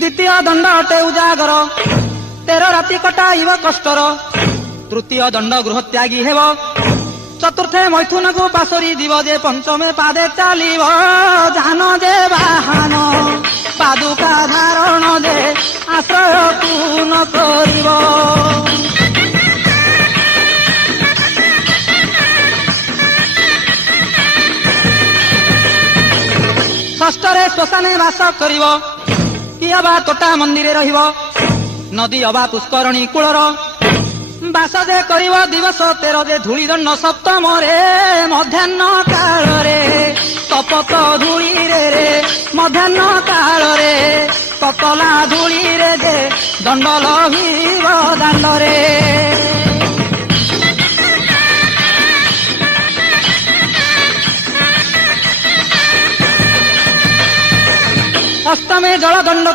द्वितीय दंड अटे उजागर 13 राति कटाइब कष्टर तृतीय दंड गृह त्यागी हेब चतुर्थे मैथुन को पासरी दिव जे पंचमे पादे चलिब जान जे बाहन पादुका धारण जे आश्रय पूर्ण करिब षष्ठरे श्मशाने वास करिब कि अबा तोटा मंदिरे रहिब नदी अबा पुष्करणी कूलर बास जे करिब दिवस 13 जे धूली दंड सप्तम रे मध्याह्न काल रे कपत धूली रे मध्याह्न काल रे पतला धूली रे जे दंड लहिब दांड रे अष्टमे जल दंड को